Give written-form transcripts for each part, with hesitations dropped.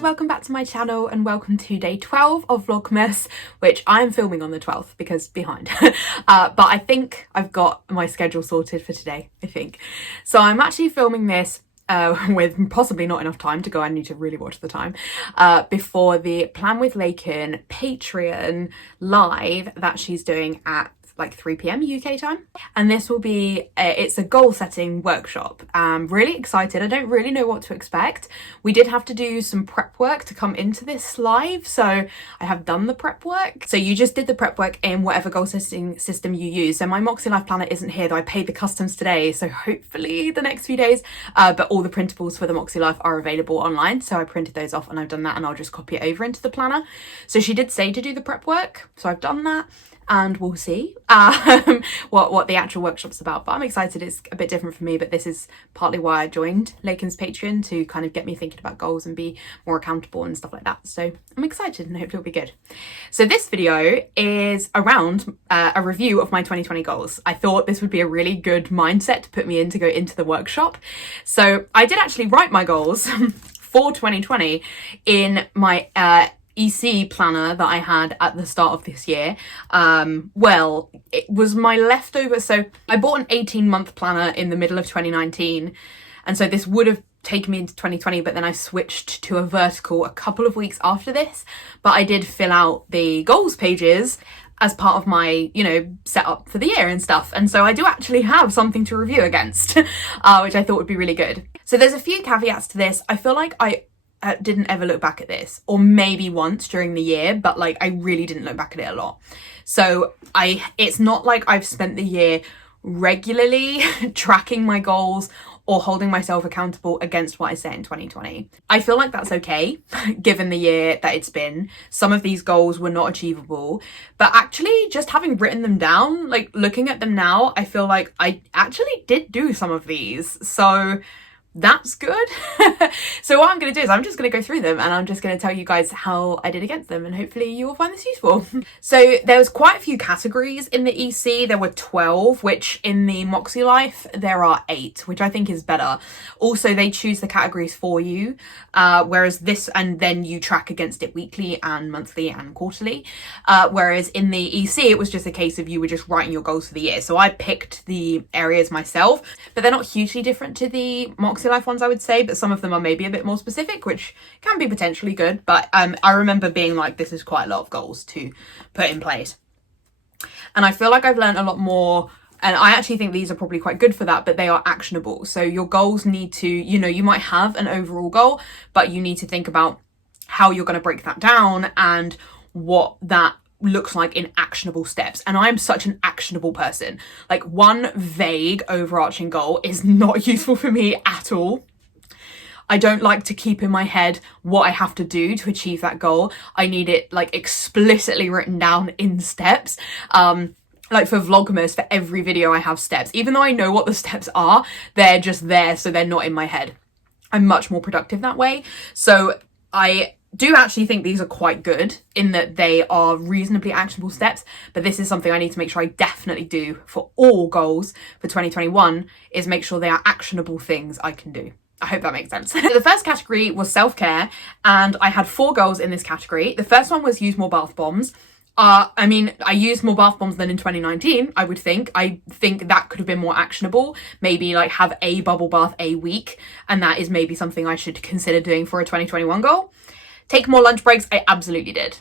Welcome back to my channel and welcome to day 12 of Vlogmas, which I'm filming on the 12th because behind. But I think I've got my schedule sorted for today, I think. So I'm actually filming this with possibly not enough time to go. I need to really watch the time before the Plan with Lakin Patreon live that she's doing at like 3 p.m. UK time. And this will be, it's a goal setting workshop. I'm really excited. I don't really know what to expect. We did have to do some prep work to come into this live. So I have done the prep work. So you just did the prep work in whatever goal setting system you use. So my Moxie Life planner isn't here though. I paid the customs today. So hopefully the next few days, but all the printables for the Moxie Life are available online. So I printed those off and I've done that and I'll just copy it over into the planner. So she did say to do the prep work. So I've done that. And we'll see what the actual workshop's about. But I'm excited. It's a bit different for me, but this is partly why I joined Lakin's Patreon, to kind of get me thinking about goals and be more accountable and stuff like that. So I'm excited and I hope it'll be good. So this video is around a review of my 2020 goals. I thought this would be a really good mindset to put me in to go into the workshop. So I did actually write my goals for 2020 in my EC planner that I had at the start of this year. Well, it was my leftover. So I bought an 18-month planner in the middle of 2019. And so this would have taken me into 2020, but then I switched to a vertical a couple of weeks after this. But I did fill out the goals pages as part of my, setup for the year and stuff. And so I do actually have something to review against, which I thought would be really good. So there's a few caveats to this. I feel like I didn't ever look back at this, or maybe once during the year, but like I really didn't look back at it a lot. So it's not like I've spent the year regularly tracking my goals or holding myself accountable against what I set in 2020. I feel like that's okay, given the year that it's been. Some of these goals were not achievable, but actually just having written them down, like looking at them now, I feel like I actually did do some of these. So that's good. So what I'm going to do is I'm just going to go through them and I'm just going to tell you guys how I did against them, and hopefully you will find this useful. So there was quite a few categories in the EC. There were 12, which in the Moxie Life there are 8, which I think is better. Also, they choose the categories for you, whereas this, and then you track against it weekly and monthly and quarterly. Whereas in the EC, it was just a case of you were just writing your goals for the year. So I picked the areas myself, but they're not hugely different to the Moxie Life ones, I would say, but some of them are maybe a bit more specific, which can be potentially good. But I remember being like, this is quite a lot of goals to put in place. And I feel like I've learned a lot more, and I actually think these are probably quite good for that, but they are actionable. So your goals need to, you might have an overall goal, but you need to think about how you're going to break that down and what that looks like in actionable steps. And I'm such an actionable person. Like, one vague overarching goal is not useful for me at all. I don't like to keep in my head what I have to do to achieve that goal. I need it like explicitly written down in steps. Like for Vlogmas, for every video I have steps. Even though I know what the steps are, they're just there, so they're not in my head. I'm much more productive that way. So I do actually think these are quite good in that they are reasonably actionable steps, but this is something I need to make sure I definitely do for all goals for 2021, is make sure they are actionable things I can do. I hope that makes sense. The first category was self-care, and I had 4 goals in this category. The first one was use more bath bombs. I used more bath bombs than in 2019, I would think. I think that could have been more actionable. Maybe like have a bubble bath a week, and that is maybe something I should consider doing for a 2021 goal. Take more lunch breaks, I absolutely did.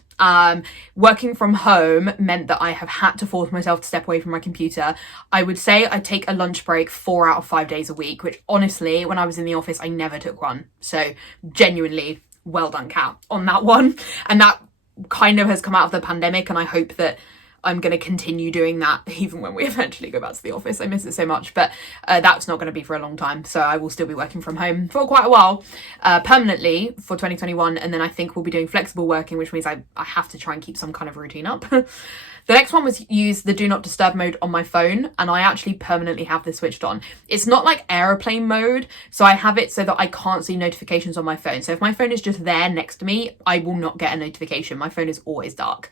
Working from home meant that I have had to force myself to step away from my computer. I would say I take a lunch break 4 out of 5 days a week, which honestly, when I was in the office, I never took one. So genuinely, well done, Kat, on that one. And that kind of has come out of the pandemic, and I hope that I'm going to continue doing that even when we eventually go back to the office. I miss it so much, but that's not going to be for a long time. So I will still be working from home for quite a while, permanently for 2021. And then I think we'll be doing flexible working, which means I have to try and keep some kind of routine up. The next one was use the do not disturb mode on my phone, and I actually permanently have this switched on. It's not like airplane mode, so I have it so that I can't see notifications on my phone. So if my phone is just there next to me, I will not get a notification. My phone is always dark.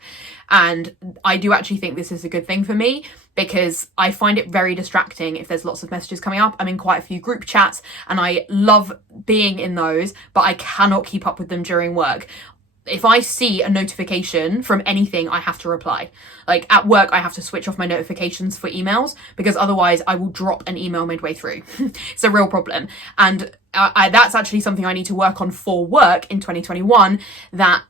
And I do actually think this is a good thing for me, because I find it very distracting if there's lots of messages coming up. I'm in quite a few group chats and I love being in those, but I cannot keep up with them during work. If I see a notification from anything, I have to reply. Like at work, I have to switch off my notifications for emails, because otherwise I will drop an email midway through. It's a real problem. And that's actually something I need to work on for work in 2021, that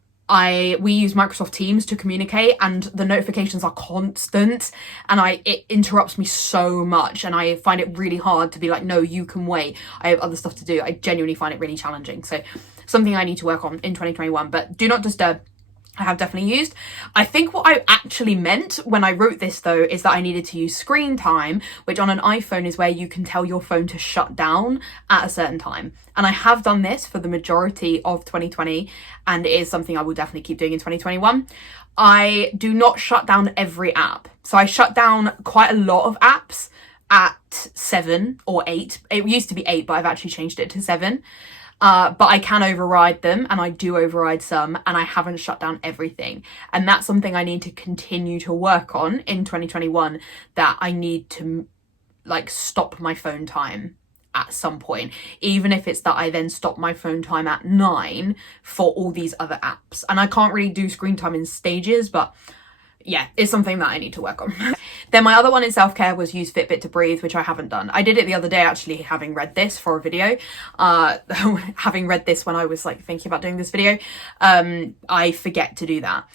we use Microsoft Teams to communicate, and the notifications are constant, and it interrupts me so much, and I find it really hard to be like, no, you can wait, I have other stuff to do. I genuinely find it really challenging. So something I need to work on in 2021. But do not disturb, I have definitely used. I think what I actually meant when I wrote this though is that I needed to use screen time, which on an iPhone is where you can tell your phone to shut down at a certain time. And I have done this for the majority of 2020, and it is something I will definitely keep doing in 2021. I do not shut down every app. So I shut down quite a lot of apps at 7 or 8. It used to be 8, but I've actually changed it to 7. But I can override them, and I do override some, and I haven't shut down everything. And that's something I need to continue to work on in 2021, that I need to like stop my phone time at some point, even if it's that I then stop my phone time at 9 for all these other apps. And I can't really do screen time in stages, but yeah, it's something that I need to work on. Then my other one in self-care was use Fitbit to breathe, which I haven't done. I did it the other day, actually, having read this for a video. Having read this when I was like thinking about doing this video, I forget to do that.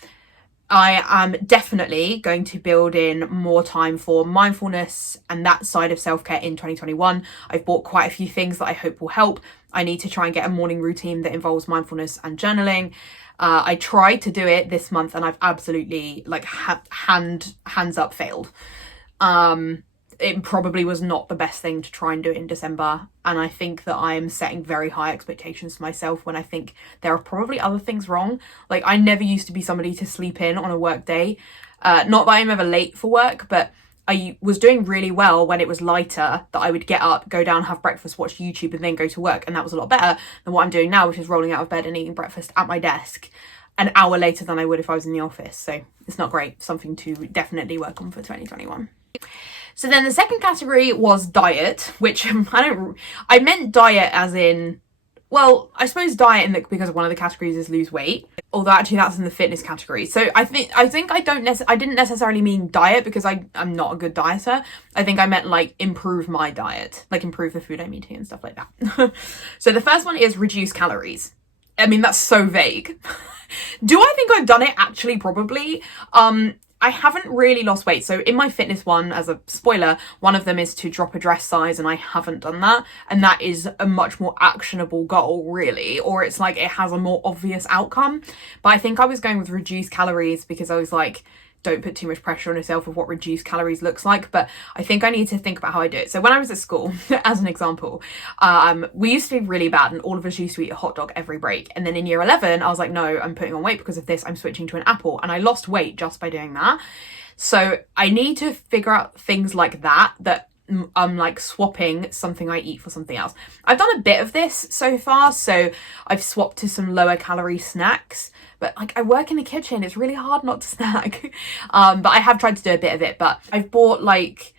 I am definitely going to build in more time for mindfulness and that side of self-care in 2021. I've bought quite a few things that I hope will help. I need to try and get a morning routine that involves mindfulness and journaling. I tried to do it this month and I've absolutely like hands up failed. It probably was not the best thing to try and do it in December. And I think that I am setting very high expectations for myself when I think there are probably other things wrong. Like I never used to be somebody to sleep in on a work day. Not that I'm ever late for work, but I was doing really well when it was lighter, that I would get up, go down, have breakfast, watch YouTube and then go to work. And that was a lot better than what I'm doing now, which is rolling out of bed and eating breakfast at my desk an hour later than I would if I was in the office. So it's not great. Something to definitely work on for 2021. So then the second category was diet, which I meant diet as in, well, I suppose diet because one of the categories is lose weight, although actually that's in the fitness category. So I think I didn't necessarily mean diet, because I'm not a good dieter. I think I meant like improve my diet, like improve the food I'm eating and stuff like that. So the first one is reduce calories. I mean, that's so vague. Do I think I've done it? Actually, probably. I haven't really lost weight. So in my fitness one, as a spoiler, one of them is to drop a dress size, and I haven't done that. And that is a much more actionable goal, really, or it's like it has a more obvious outcome. But I think I was going with reduce calories because I was like, don't put too much pressure on yourself of what reduced calories looks like. But I think I need to think about how I do it. So when I was at school, as an example, we used to be really bad and all of us used to eat a hot dog every break. And then in year 11, I was like, no, I'm putting on weight because of this. I'm switching to an apple. And I lost weight just by doing that. So I need to figure out things like that I'm like swapping something I eat for something else. I've done a bit of this so far. So I've swapped to some lower calorie snacks. But like I work in the kitchen, it's really hard not to snack. But I have tried to do a bit of it. But I've bought like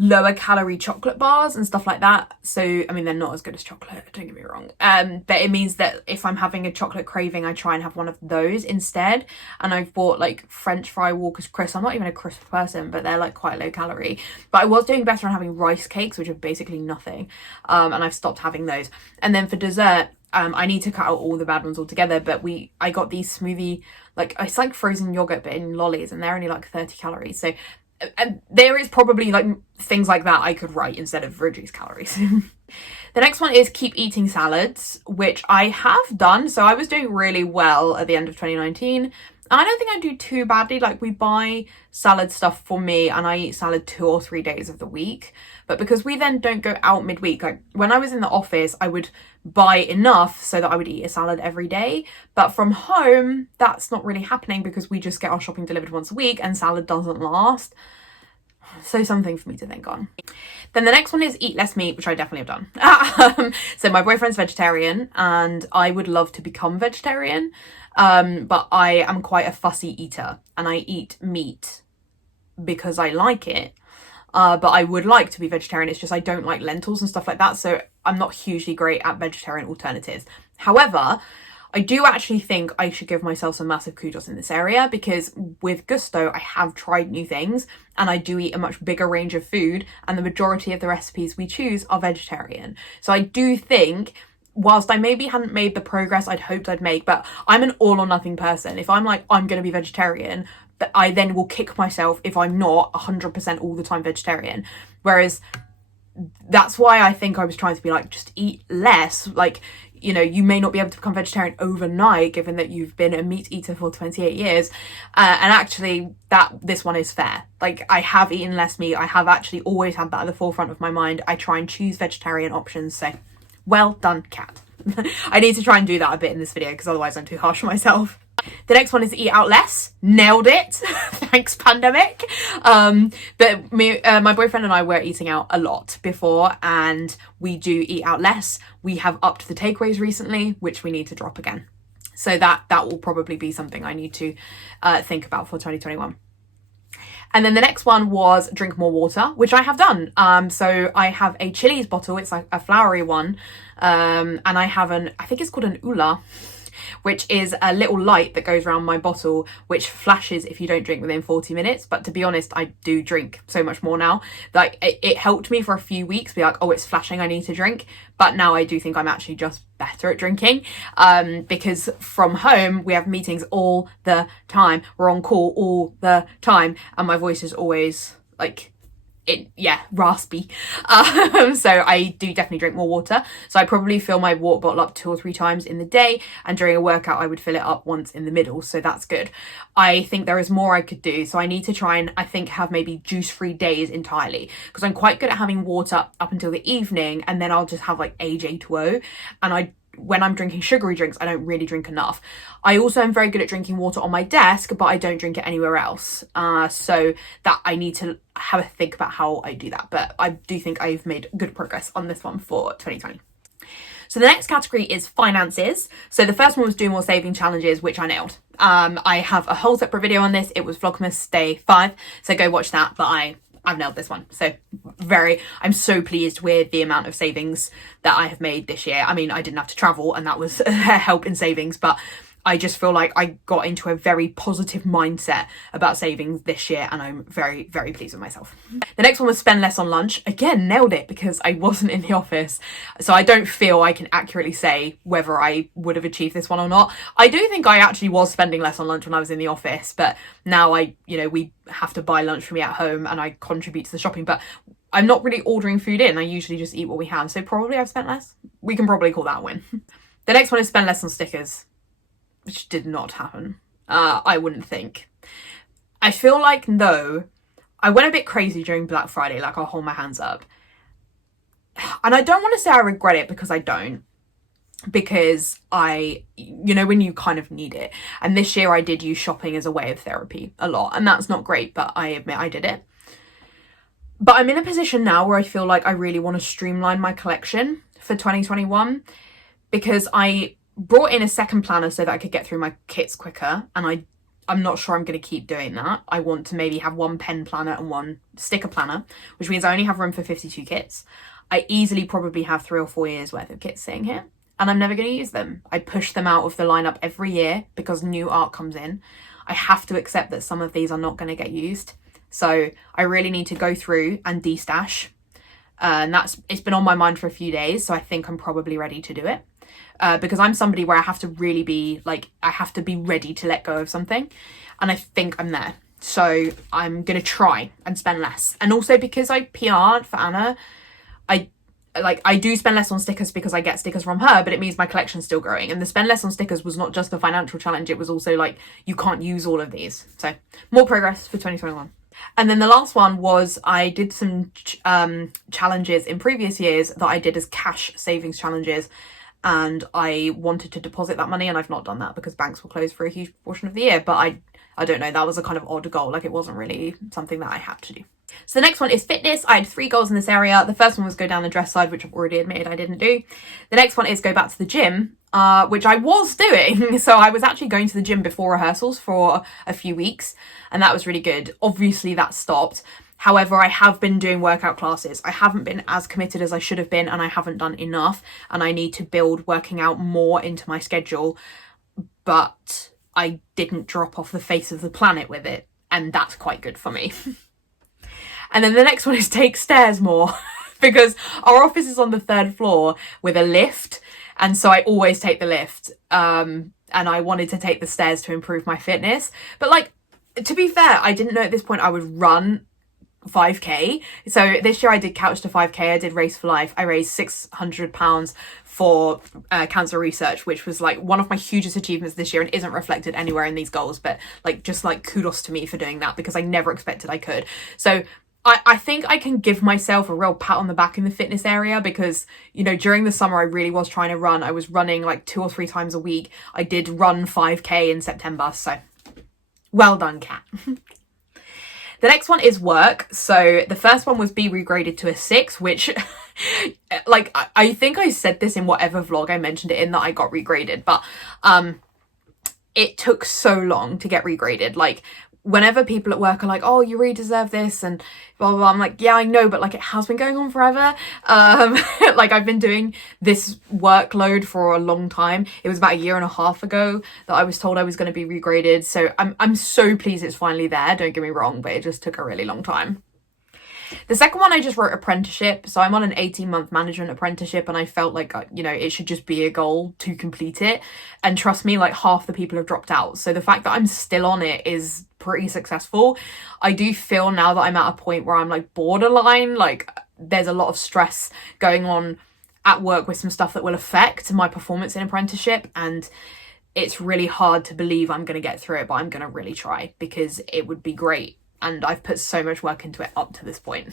lower calorie chocolate bars and stuff like that. So, I mean, they're not as good as chocolate, don't get me wrong. But it means that if I'm having a chocolate craving, I try and have one of those instead. And I've bought like French fry Walker's crisps. I'm not even a crisp person, but they're like quite low calorie. But I was doing better on having rice cakes, which are basically nothing. And I've stopped having those. And then for dessert, I need to cut out all the bad ones altogether, but I got these smoothie, like it's like frozen yogurt but in lollies, and they're only like 30 calories. So there is probably like things like that I could write instead of reduce calories. The next one is keep eating salads, which I have done. So I was doing really well at the end of 2019. I don't think I do too badly. Like, we buy salad stuff for me and I eat salad 2 or 3 days of the week. But because we then don't go out midweek, like when I was in the office, I would buy enough so that I would eat a salad every day. But from home, that's not really happening because we just get our shopping delivered once a week and salad doesn't last. So something for me to think on. Then the next one is eat less meat, which I definitely have done. So my boyfriend's vegetarian and I would love to become vegetarian. But I am quite a fussy eater and I eat meat because I like it. But I would like to be vegetarian. It's just I don't like lentils and stuff like that. So I'm not hugely great at vegetarian alternatives. However, I do actually think I should give myself some massive kudos in this area because with Gusto, I have tried new things and I do eat a much bigger range of food and the majority of the recipes we choose are vegetarian. So I do think, whilst I maybe hadn't made the progress I'd hoped I'd make, but I'm an all or nothing person. If I'm like, I'm going to be vegetarian, that I then will kick myself if I'm not 100% all the time vegetarian. Whereas that's why I think I was trying to be like, just eat less. Like, you know, you may not be able to become vegetarian overnight, given that you've been a meat eater for 28 years. And actually, this one is fair. Like, I have eaten less meat. I have actually always had that at the forefront of my mind. I try and choose vegetarian options. So, well done, Kat. I need to try and do that a bit in this video because otherwise I'm too harsh on myself. The next one is eat out less. Nailed it. Thanks, pandemic. But my boyfriend and I were eating out a lot before and we do eat out less. We have upped the takeaways recently, which we need to drop again. So that will probably be something I need to think about for 2021. And then the next one was drink more water, which I have done. So I have a Chili's bottle. It's like a flowery one. And I have I think it's called an Ula, which is a little light that goes around my bottle, which flashes if you don't drink within 40 minutes. But to be honest, I do drink so much more now. Like, it helped me for a few weeks, be like, oh, it's flashing, I need to drink. But now I do think I'm actually just better at drinking, because from home, we have meetings all the time. We're on call all the time. And my voice is always like, raspy. So I do definitely drink more water. So I probably fill my water bottle up 2 or 3 times in the day, and during a workout I would fill it up once in the middle, so that's good. I think there is more I could do, so I need to try and, I think, have maybe juice-free days entirely, because I'm quite good at having water up until the evening, and then I'll just have like J2O, and when I'm drinking sugary drinks, I don't really drink enough. I also am very good at drinking water on my desk, but I don't drink it anywhere else. So that I need to have a think about how I do that. But I do think I've made good progress on this one for 2020. So the next category is finances. So the first one was do more saving challenges, which I nailed. I have a whole separate video on this. It was Vlogmas Day 5. So go watch that. But I've nailed this one. So I'm so pleased with the amount of savings that I have made this year. I mean, I didn't have to travel and that was a help in savings, but I just feel like I got into a very positive mindset about savings this year and I'm very, very pleased with myself. The next one was spend less on lunch. Again, nailed it because I wasn't in the office. So I don't feel I can accurately say whether I would have achieved this one or not. I do think I actually was spending less on lunch when I was in the office, but now we have to buy lunch for me at home and I contribute to the shopping, but I'm not really ordering food in. I usually just eat what we have. So probably I've spent less. We can probably call that a win. The next one is spend less on stickers, which did not happen. I wouldn't think. I feel like, though, I went a bit crazy during Black Friday, like I'll hold my hands up. And I don't want to say I regret it because I don't. Because when you kind of need it. And this year I did use shopping as a way of therapy a lot. And that's not great, but I admit I did it. But I'm in a position now where I feel like I really want to streamline my collection for 2021 because I brought in a second planner so that I could get through my kits quicker, and I'm not sure I'm going to keep doing that. I want to maybe have one pen planner and one sticker planner, which means I only have room for 52 kits. I easily probably have 3 or 4 years worth of kits sitting here, and I'm never going to use them. I push them out of the lineup every year because new art comes in. I have to accept that some of these are not going to get used. So I really need to go through and de-stash. And it's been on my mind for a few days, so I think I'm probably ready to do it. Because I'm somebody where I have to really be I have to be ready to let go of something. And I think I'm there. So I'm going to try and spend less. And also because I PR'd for Anna, like, I do spend less on stickers because I get stickers from her, but it means my collection's still growing. And the spend less on stickers was not just a financial challenge, it was also like, you can't use all of these. So more progress for 2021. And then the last one was I did some challenges in previous years that I did as cash savings challenges, and I wanted to deposit that money, and I've not done that because banks were closed for a huge portion of the year. But I don't know, that was a kind of odd goal. Like, it wasn't really something that I had to do. So the next one is fitness. I had 3 goals in this area. The first one was go down the dress side, which I've already admitted I didn't do. The next one is go back to the gym, which I was doing. So I was actually going to the gym before rehearsals for a few weeks, and that was really good. Obviously that stopped. However, I have been doing workout classes. I haven't been as committed as I should have been, and I haven't done enough, and I need to build working out more into my schedule. But I didn't drop off the face of the planet with it, and that's quite good for me. And then the next one is take stairs more because our office is on the 3rd floor with a lift. And so I always take the lift. And I wanted to take the stairs to improve my fitness. But like, to be fair, I didn't know at this point I would run 5k. So this year I did Couch to 5k. I did Race for Life. I raised £600 for cancer research, which was like one of my hugest achievements this year and isn't reflected anywhere in these goals. But like, just like kudos to me for doing that because I never expected I could. So I think I can give myself a real pat on the back in the fitness area because, you know, during the summer I really was trying to run. I was running like 2 or 3 times a week. I did run 5k in September. So well done, Kat. The next one is work. So the first one was be regraded to a 6, which like I think I said this in whatever vlog I mentioned it in that I got regraded, but it took so long to get regraded. Like, whenever people at work are like, oh, you really deserve this and blah, blah, blah, I'm like, yeah, I know, but like, it has been going on forever. Like, I've been doing this workload for a long time. It was about 1.5 years ago that I was told I was going to be regraded. So I'm so pleased it's finally there. Don't get me wrong, but it just took a really long time. The second one, I just wrote apprenticeship. So I'm on an 18-month management apprenticeship, and I felt like, you know, it should just be a goal to complete it. And trust me, like, half the people have dropped out. So the fact that I'm still on it is pretty successful. I do feel now that I'm at a point where I'm like borderline, like there's a lot of stress going on at work with some stuff that will affect my performance in apprenticeship. And it's really hard to believe I'm going to get through it, but I'm going to really try because it would be great. And I've put so much work into it up to this point.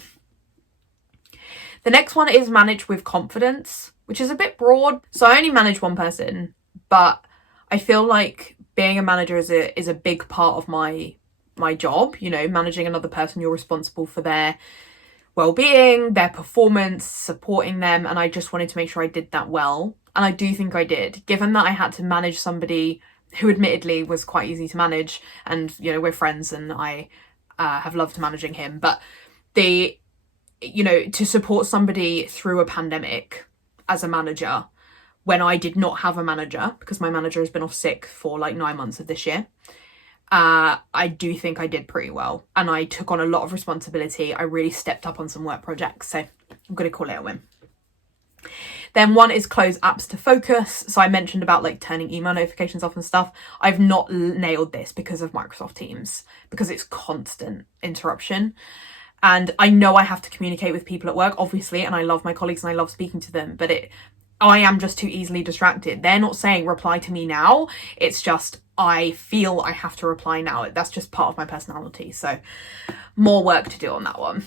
The next one is manage with confidence, which is a bit broad. So I only manage one person, but I feel like being a manager is a big part of my job. You know, managing another person, you're responsible for their well-being, their performance, supporting them. And I just wanted to make sure I did that well. And I do think I did, given that I had to manage somebody who admittedly was quite easy to manage. And, you know, we're friends and I have loved managing him, but you know, to support somebody through a pandemic as a manager when I did not have a manager because my manager has been off sick for like 9 months of this year, I do think I did pretty well, and I took on a lot of responsibility. I really stepped up on some work projects, so I'm going to call it a win. Then one is close apps to focus. So I mentioned about like turning email notifications off and stuff. I've not nailed this because of Microsoft Teams, because it's constant interruption. And I know I have to communicate with people at work, obviously, and I love my colleagues and I love speaking to them, but I am just too easily distracted. They're not saying reply to me now. It's just, I feel I have to reply now. That's just part of my personality. So more work to do on that one.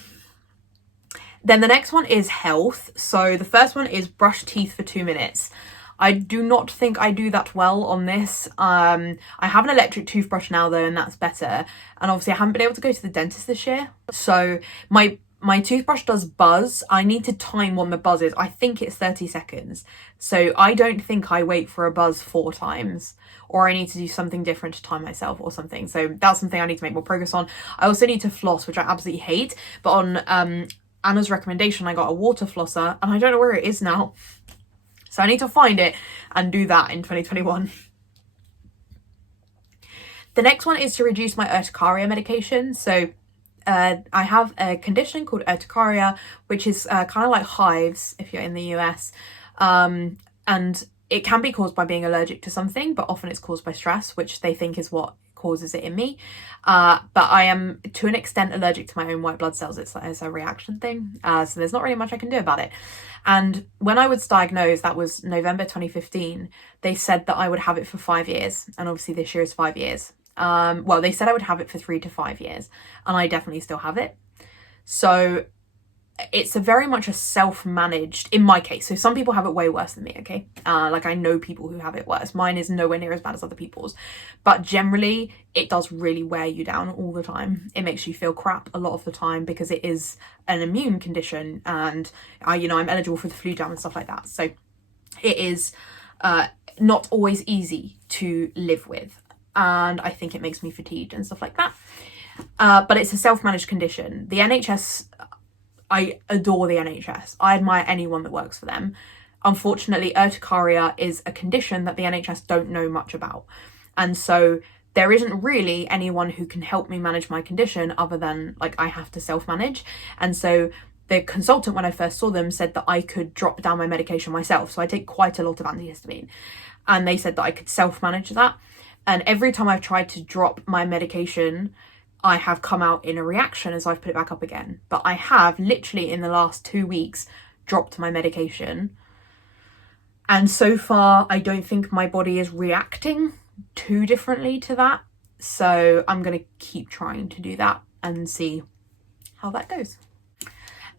Then the next one is health. So the first one is brush teeth for 2 minutes. I do not think I do that well on this. I have an electric toothbrush now though, and that's better. And obviously I haven't been able to go to the dentist this year. So my toothbrush does buzz. I need to time when the buzz is. I think it's 30 seconds. So I don't think I wait for a buzz 4 times, or I need to do something different to time myself or something. So that's something I need to make more progress on. I also need to floss, which I absolutely hate. But on Anna's recommendation, I got a water flosser and I don't know where it is now. So I need to find it and do that in 2021. The next one is to reduce my urticaria medication. So I have a condition called urticaria, which is kind of like hives if you're in the US. And it can be caused by being allergic to something, but often it's caused by stress, which they think is what causes it in me. But I am to an extent allergic to my own white blood cells. It's a reaction thing. So there's not really much I can do about it. And when I was diagnosed, that was November 2015, they said that I would have it for 5 years. And obviously this year is 5 years. Well, they said I would have it for 3 to 5 years, and I definitely still have it. So it's very much a self-managed, in my case. So some people have it way worse than me, okay? Like I know people who have it worse. Mine is nowhere near as bad as other people's. But generally, it does really wear you down all the time. It makes you feel crap a lot of the time because it is an immune condition, and I'm eligible for the flu jab and stuff like that. So it is not always easy to live with. And I think it makes me fatigued and stuff like that. But it's a self-managed condition. The NHS... I adore the NHS. I admire anyone that works for them. Unfortunately, urticaria is a condition that the NHS don't know much about. And so there isn't really anyone who can help me manage my condition other than like I have to self-manage. And so the consultant, when I first saw them, said that I could drop down my medication myself. So I take quite a lot of antihistamine. And they said that I could self-manage that. And every time I've tried to drop my medication, I have come out in a reaction as I've put it back up again. But I have literally in the last 2 weeks dropped my medication. And so far, I don't think my body is reacting too differently to that. So I'm going to keep trying to do that and see how that goes.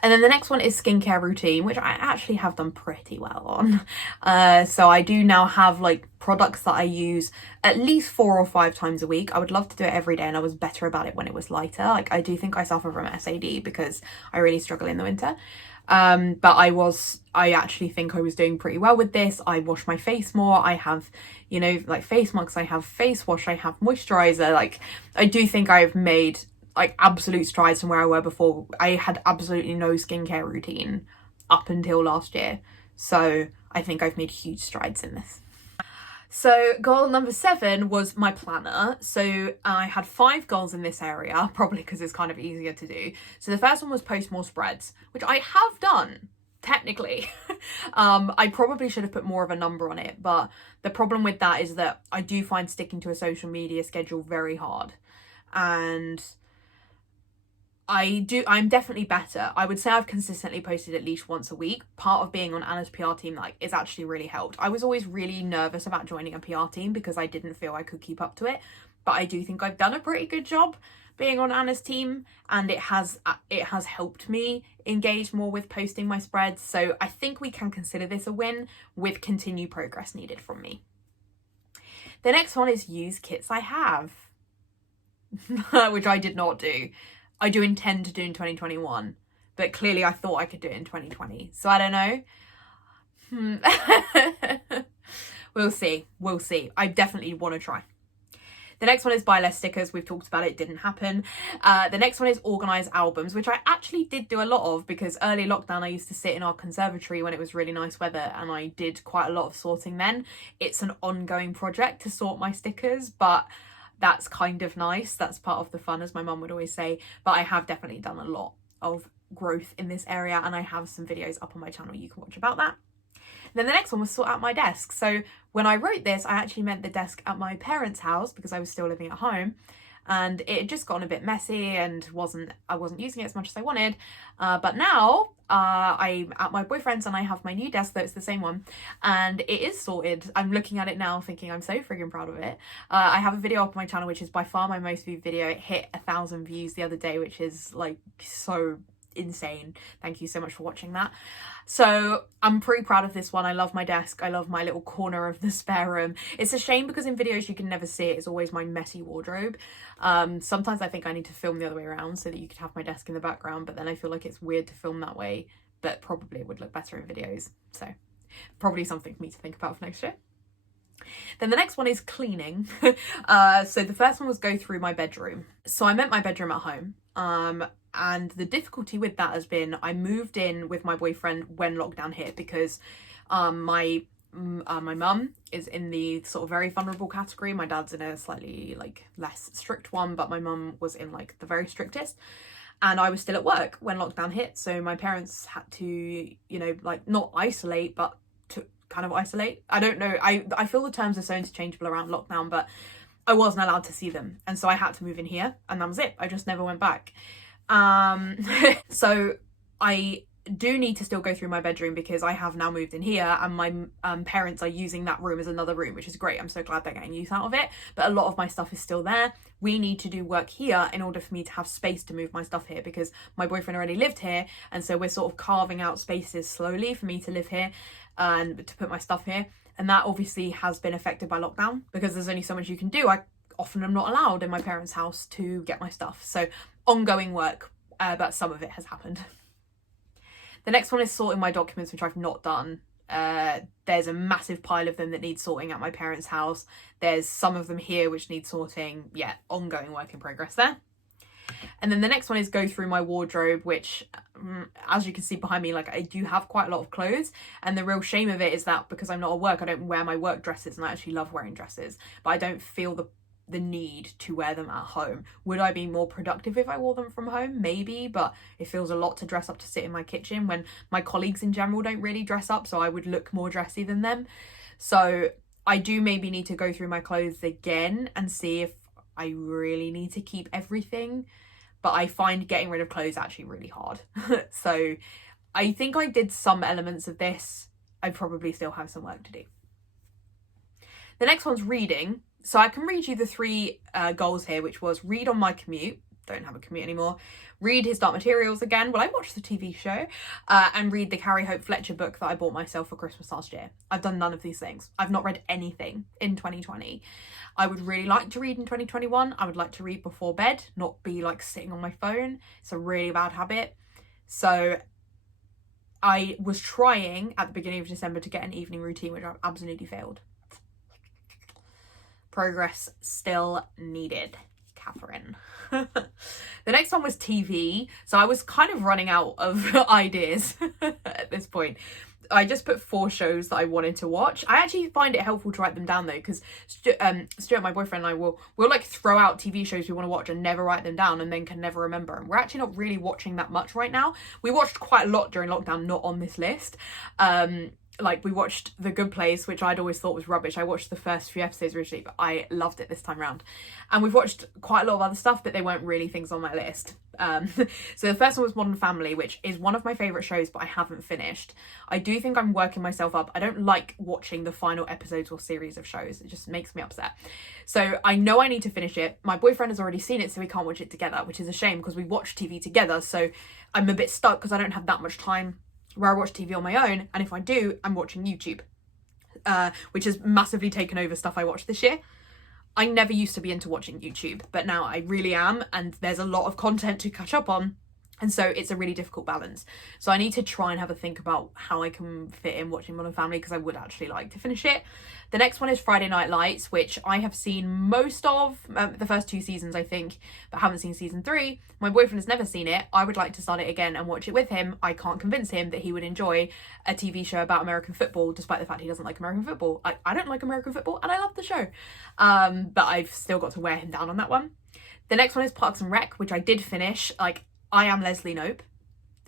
And then the next one is skincare routine, which I actually have done pretty well on. So I do now have like products that I use at least 4 or 5 times a week. I would love to do it every day, and I was better about it when it was lighter. Like I do think I suffer from SAD because I really struggle in the winter. But I actually think I was doing pretty well with this. I wash my face more. I have, like face masks, I have face wash, I have moisturizer. Like I do think I've made like absolute strides from where I were before. I had absolutely no skincare routine up until last year. So I think I've made huge strides in this. So goal number 7 was my planner. So I had 5 goals in this area, probably because it's kind of easier to do. So the first one was post more spreads, which I have done, technically. I probably should have put more of a number on it, but the problem with that is that I do find sticking to a social media schedule very hard. And I'm definitely better. I would say I've consistently posted at least once a week. Part of being on Anna's PR team is actually really helped. I was always really nervous about joining a PR team because I didn't feel I could keep up to it. But I do think I've done a pretty good job being on Anna's team, and it has helped me engage more with posting my spreads. So I think we can consider this a win with continued progress needed from me. The next one is use kits I have, which I did not do. I do intend to do in 2021, but clearly I thought I could do it in 2020. So I don't know. We'll see. I definitely want to try. The next one is buy less stickers. We've talked about it, didn't happen. The next one is organise albums, which I actually did do a lot of because early lockdown I used to sit in our conservatory when it was really nice weather, and I did quite a lot of sorting then. It's an ongoing project to sort my stickers, but that's kind of nice. That's part of the fun, as my mum would always say. But I have definitely done a lot of growth in this area, and I have some videos up on my channel you can watch about that. Then the next one was sort out my desk. So when I wrote this, I actually meant the desk at my parents' house because I was still living at home, and it had just gotten a bit messy and I wasn't using it as much as I wanted. But now I'm at my boyfriend's and I have my new desk, though it's the same one, and it is sorted. I'm looking at it now thinking I'm so friggin' proud of it. I have a video up on my channel which is by far my most viewed video. It hit 1,000 views the other day, which is like so insane. Thank you so much for watching that. So I'm pretty proud of this one. I love my desk. I love my little corner of the spare room. It's a shame because in videos you can never see it. It's always my messy wardrobe. Sometimes I think I need to film the other way around so that you could have my desk in the background, but then I feel like it's weird to film that way, but probably it would look better in videos. So probably something for me to think about for next year. Then the next one is cleaning. So the first one was go through my bedroom. So I meant my bedroom at home. And the difficulty with that has been I moved in with my boyfriend when lockdown hit because my mum is in the sort of very vulnerable category. My dad's in a slightly less strict one, but my mum was in the very strictest. And I was still at work when lockdown hit. So my parents had to, not isolate, but to kind of isolate. I don't know. I feel the terms are so interchangeable around lockdown, but I wasn't allowed to see them. And so I had to move in here, and that was it. I just never went back. So I do need to still go through my bedroom because I have now moved in here, and my parents are using that room as another room, which is great. I'm so glad they're getting use out of it. But a lot of my stuff is still there. We need to do work here in order for me to have space to move my stuff here, because my boyfriend already lived here, and so we're sort of carving out spaces slowly for me to live here and to put my stuff here. And that obviously has been affected by lockdown because there's only so much you can do. I often am not allowed in my parents' house to get my stuff. So ongoing work, but some of it has happened. The next one is sorting my documents, which I've not done. There's a massive pile of them that need sorting at my parents' house. There's some of them here which need sorting. Yeah, ongoing work in progress there. And then the next one is go through my wardrobe, which, as you can see behind me, like I do have quite a lot of clothes. And the real shame of it is that because I'm not at work, I don't wear my work dresses, and I actually love wearing dresses, but I don't feel the need to wear them at home. Would I be more productive if I wore them from home? Maybe, but it feels a lot to dress up to sit in my kitchen when my colleagues in general don't really dress up, so I would look more dressy than them. So I do maybe need to go through my clothes again and see if I really need to keep everything, but I find getting rid of clothes actually really hard. So I think I did some elements of this. I probably still have some work to do. The next one's reading. So I can read you the three goals here, which was read on my commute. Don't have a commute anymore. Read His Dark Materials again. Well, I watched the TV show. And read the Carrie Hope Fletcher book that I bought myself for Christmas last year. I've done none of these things. I've not read anything in 2020. I would really like to read in 2021. I would like to read before bed, not be like sitting on my phone. It's a really bad habit. So I was trying at the beginning of December to get an evening routine, which I absolutely failed. Progress still needed, Catherine. The next one was TV. So I was kind of running out of ideas at this point. I just put 4 shows that I wanted to watch. I actually find it helpful to write them down though, because Stuart, my boyfriend, and I will like throw out TV shows we want to watch and never write them down, and then can never remember. And we're actually not really watching that much right now. We watched quite a lot during lockdown, not on this list. Like we watched The Good Place, which I'd always thought was rubbish. I watched the first few episodes originally, but I loved it this time around. And we've watched quite a lot of other stuff, but they weren't really things on my list. So the first one was Modern Family, which is one of my favourite shows, but I haven't finished. I do think I'm working myself up. I don't like watching the final episodes or series of shows. It just makes me upset. So I know I need to finish it. My boyfriend has already seen it, so we can't watch it together, which is a shame because we watch TV together. So I'm a bit stuck because I don't have that much time where I watch TV on my own, and if I do, I'm watching YouTube, which has massively taken over stuff I watched this year. I never used to be into watching YouTube, but now I really am, and there's a lot of content to catch up on, and so it's a really difficult balance. So I need to try and have a think about how I can fit in watching Modern Family, because I would actually like to finish it. The next one is Friday Night Lights, which I have seen most of, the first 2 seasons I think, but haven't seen season 3. My boyfriend has never seen it. I would like to start it again and watch it with him. I can't convince him that he would enjoy a TV show about American football, despite the fact he doesn't like American football. I don't like American football, and I love the show. But I've still got to wear him down on that one. The next one is Parks and Rec, which I did finish. Like, I am Leslie Knope.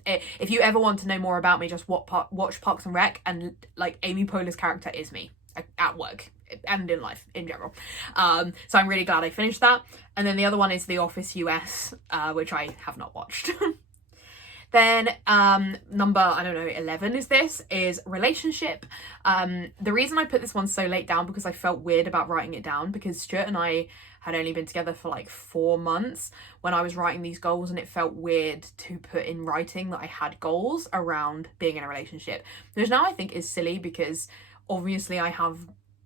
If you ever want to know more about me, just watch Parks and Rec, and like Amy Poehler's character is me at work and in life in general. So I'm really glad I finished that. And then the other one is The Office US, which I have not watched. Then number 11 is Relationship. The reason I put this one so late down because I felt weird about writing it down, because Stuart and I had only been together for like 4 months when I was writing these goals, and it felt weird to put in writing that I had goals around being in a relationship, which now I think is silly, because obviously I have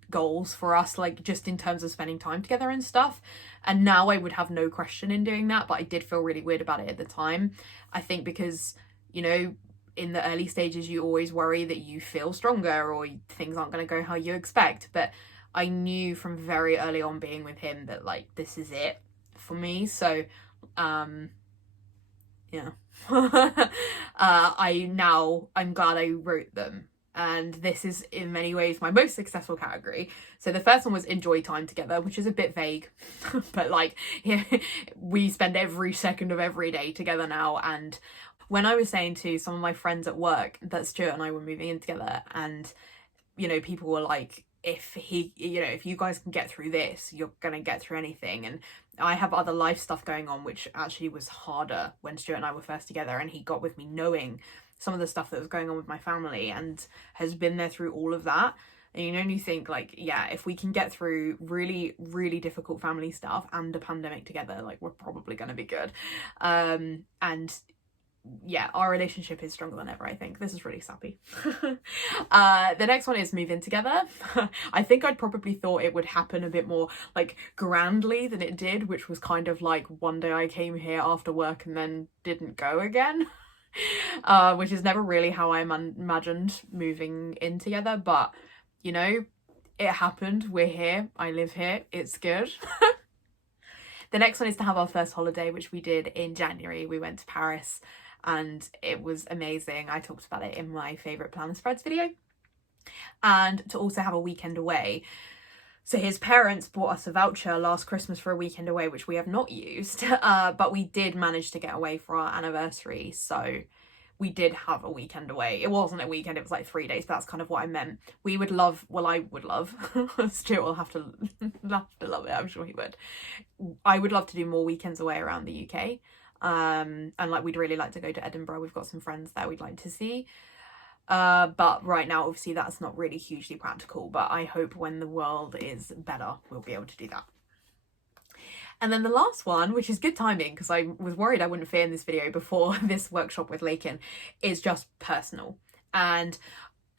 goals for us, like just in terms of spending time together and stuff, and now I would have no question in doing that, but I did feel really weird about it at the time. I think because, you know, in the early stages you always worry that you feel stronger or things aren't going to go how you expect, but I knew from very early on being with him that like this is it for me. So yeah. I'm glad I wrote them. And this is in many ways my most successful category. So the first one was enjoy time together, which is a bit vague, but like, yeah, we spend every second of every day together now. And when I was saying to some of my friends at work that Stuart and I were moving in together, and you know, people were like, if you guys can get through this, you're gonna get through anything. And I have other life stuff going on, which actually was harder when Stuart and I were first together, and he got with me knowing some of the stuff that was going on with my family and has been there through all of that. And you know, you think like, yeah, if we can get through really, really difficult family stuff and a pandemic together, like we're probably going to be good. And yeah, our relationship is stronger than ever, I think. This is really sappy. The next one is move in together. I think I'd probably thought it would happen a bit more like grandly than it did, which was kind of like one day I came here after work and then didn't go again. Which is never really how I imagined moving in together, but you know, it happened. We're here. I live here. It's good. The next one is to have our first holiday, which we did in January. We went to Paris and it was amazing. I talked about it in my favourite planner spreads video. And to also have a weekend away. So his parents bought us a voucher last Christmas for a weekend away, which we have not used, but we did manage to get away for our anniversary. So we did have a weekend away. It wasn't a weekend, it was like 3 days. That's kind of what I meant. We would love, well, I would love, Stuart will have to love it, I'm sure he would. I would love to do more weekends away around the UK. And like, we'd really like to go to Edinburgh. We've got some friends there we'd like to see. But right now, obviously, that's not really hugely practical, but I hope when the world is better, we'll be able to do that. And then the last one, which is good timing because I was worried I wouldn't fit in this video before this workshop with Lakin, is just personal. And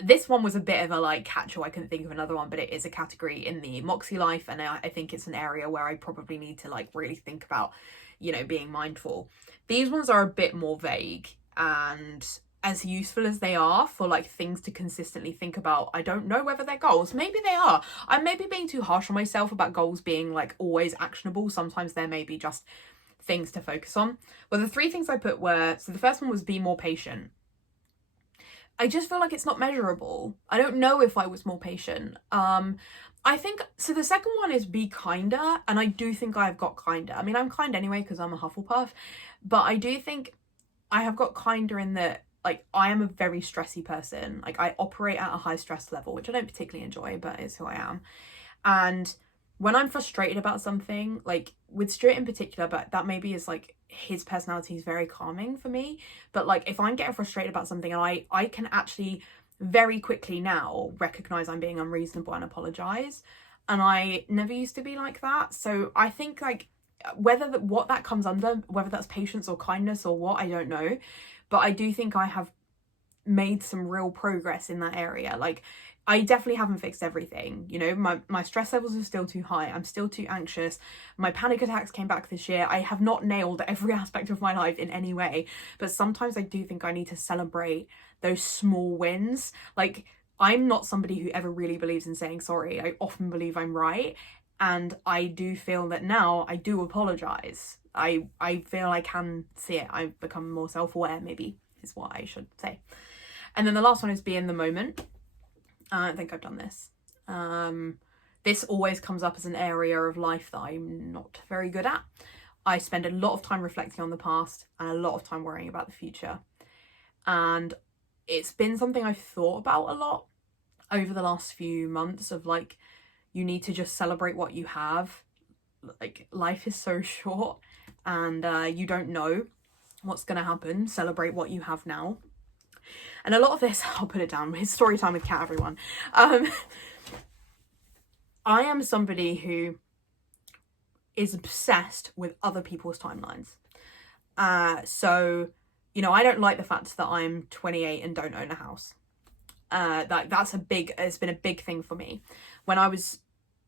this one was a bit of a like catch-all. I couldn't think of another one, but it is a category in the Moxie life, and I think it's an area where I probably need to like really think about, you know, being mindful. These ones are a bit more vague, and as useful as they are for like things to consistently think about, I don't know whether they're goals. Maybe they are. I may be being too harsh on myself about goals being like always actionable. Sometimes there may be just things to focus on. Well, the 3 things I put were, so the first one was be more patient. I just feel like it's not measurable. I don't know if I was more patient. I think, so the second one is be kinder, and I do think I've got kinder. I mean, I'm kind anyway because I'm a Hufflepuff, but I do think I have got kinder in that, like, I am a very stressy person. Like, I operate at a high stress level, which I don't particularly enjoy, but it's who I am. And when I'm frustrated about something, like with Stuart in particular, but that maybe is like his personality is very calming for me. But like, if I'm getting frustrated about something, and I can actually very quickly now recognize I'm being unreasonable and apologize. And I never used to be like that. So I think like what that comes under, whether that's patience or kindness or what, I don't know. But I do think I have made some real progress in that area. Like, I definitely haven't fixed everything. You know, my stress levels are still too high. I'm still too anxious. My panic attacks came back this year. I have not nailed every aspect of my life in any way. But sometimes I do think I need to celebrate those small wins. Like, I'm not somebody who ever really believes in saying sorry. I often believe I'm right. And I do feel that now I do apologise. I feel I can see it. I've become more self-aware, maybe, is what I should say. And then the last one is be in the moment. I don't think I've done this. This always comes up as an area of life that I'm not very good at. I spend a lot of time reflecting on the past and a lot of time worrying about the future. And it's been something I've thought about a lot over the last few months of like, you need to just celebrate what you have. Like, life is so short and you don't know what's going to happen. Celebrate what you have now. And a lot of this, I'll put it down, it's story time with Kat, everyone. I am somebody who is obsessed with other people's timelines. So, you know, I don't like the fact that I'm 28 and don't own a house. It's been a big thing for me. When I was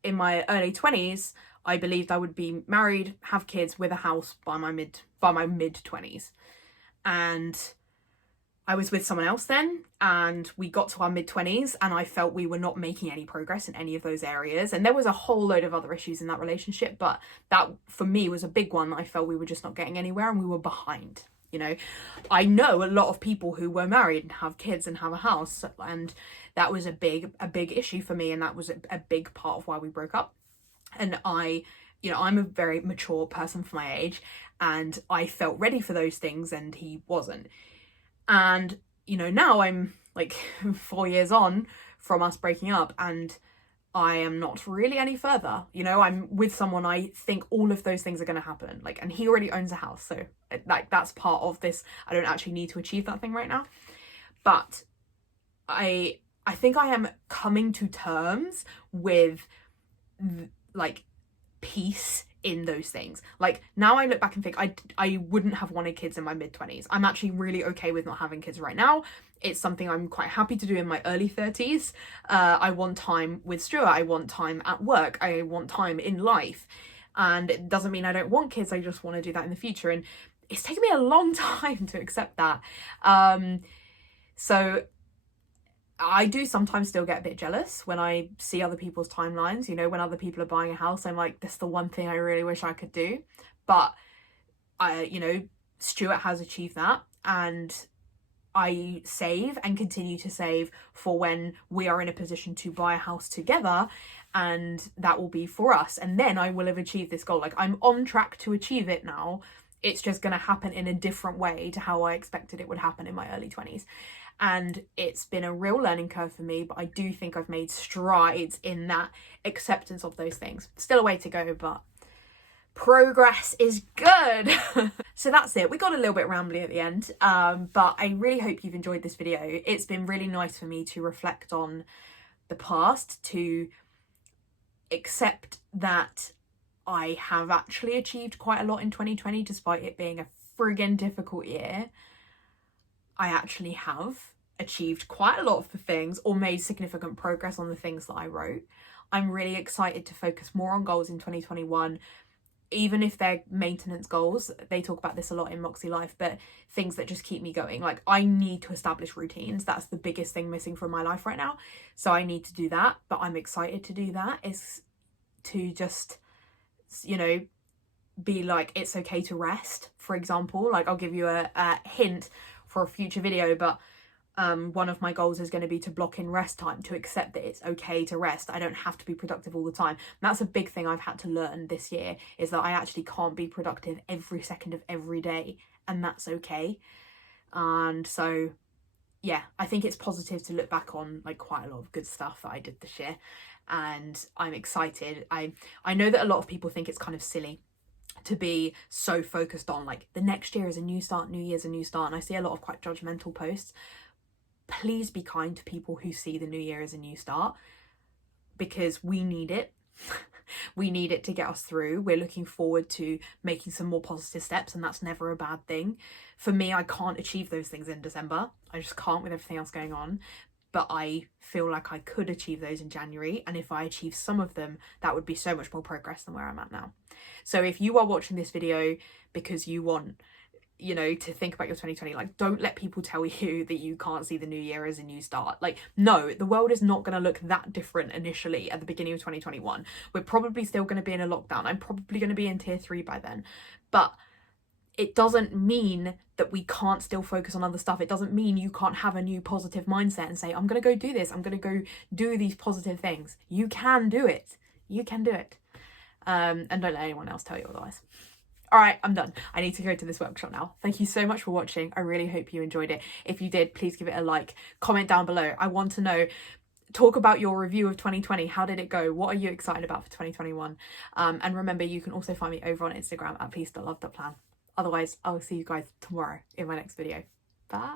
in my early 20s, I believed I would be married, have kids with a house by my mid 20s. And I was with someone else then, and we got to our mid 20s and I felt we were not making any progress in any of those areas. And there was a whole load of other issues in that relationship, but that for me was a big one. I felt we were just not getting anywhere and we were behind. You know, I know a lot of people who were married and have kids and have a house, and that was a big issue for me, and that was a big part of why we broke up. And I'm a very mature person for my age, and I felt ready for those things and he wasn't. And, you know, now I'm like 4 years on from us breaking up, and I am not really any further. You know, I'm with someone, I think all of those things are going to happen. Like, and he already owns a house, so like that's part of this. I don't actually need to achieve that thing right now, but I think I am coming to terms with like peace in those things. Like, now I look back and think I wouldn't have wanted kids in my mid-20s. I'm actually really okay with not having kids right now. It's something I'm quite happy to do in my early 30s. I want time with Stuart. I want time at work. I want time in life. And it doesn't mean I don't want kids. I just want to do that in the future. And it's taken me a long time to accept that. So I do sometimes still get a bit jealous when I see other people's timelines. You know, when other people are buying a house, I'm like, this is the one thing I really wish I could do. But you know, Stuart has achieved that, and I save and continue to save for when we are in a position to buy a house together, and that will be for us. And then I will have achieved this goal. Like, I'm on track to achieve it now. It's just going to happen in a different way to how I expected it would happen in my early 20s. And it's been a real learning curve for me, but I do think I've made strides in that acceptance of those things. Still a way to go, but progress is good. So that's it. We got a little bit rambly at the end, but I really hope you've enjoyed this video. It's been really nice for me to reflect on the past, to accept that I have actually achieved quite a lot in 2020, despite it being a friggin' difficult year. I actually have achieved quite a lot of the things, or made significant progress on the things that I wrote. I'm really excited to focus more on goals in 2021, even if they're maintenance goals. They talk about this a lot in Moxie Life, but things that just keep me going. Like, I need to establish routines. That's the biggest thing missing from my life right now. So I need to do that, but I'm excited to do that, is to just, you know, be like, it's okay to rest, for example. Like, I'll give you a hint for a future video, but one of my goals is going to be to block in rest time, to accept that it's okay to rest. I don't have to be productive all the time. And that's a big thing I've had to learn this year, is that I actually can't be productive every second of every day, and that's okay. And so yeah, I think it's positive to look back on like quite a lot of good stuff that I did this year, and I'm excited. I know that a lot of people think it's kind of silly to be so focused on like the next year is a new start, New Year's a new start, and I see a lot of quite judgmental posts. Please be kind to people who see the new year as a new start, because we need it. We need it to get us through. We're looking forward to making some more positive steps, and that's never a bad thing. For me, I can't achieve those things in December. I just can't, with everything else going on. But I feel like I could achieve those in January, and if I achieve some of them, that would be so much more progress than where I'm at now. So if you are watching this video because you want, you know, to think about your 2020, like, don't let people tell you that you can't see the new year as a new start. Like, no, the world is not going to look that different initially at the beginning of 2021. We're probably still going to be in a lockdown. I'm probably going to be in tier 3 by then, but it doesn't mean that we can't still focus on other stuff. It doesn't mean you can't have a new positive mindset and say, I'm going to go do this. I'm going to go do these positive things. You can do it. You can do it. And don't let anyone else tell you otherwise. All right, I'm done. I need to go to this workshop now. Thank you so much for watching. I really hope you enjoyed it. If you did, please give it a like. Comment down below. I want to know. Talk about your review of 2020. How did it go? What are you excited about for 2021? And remember, you can also find me over on Instagram at peaceloveplanshop. Otherwise, I'll see you guys tomorrow in my next video. Bye.